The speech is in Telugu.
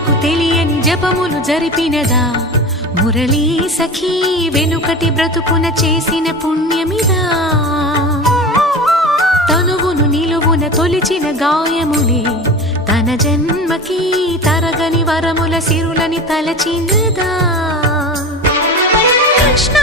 జనులకు తెలియని జపములు జరిపినదా మురళీ సఖీ వెనుకటి బ్రతుకున చేసిన పుణ్యమిదా తనువును నిలువున తొలిచిన గాయములే తన జన్మకి తరగని వరముల సిరులని తలచినదా కృష్ణ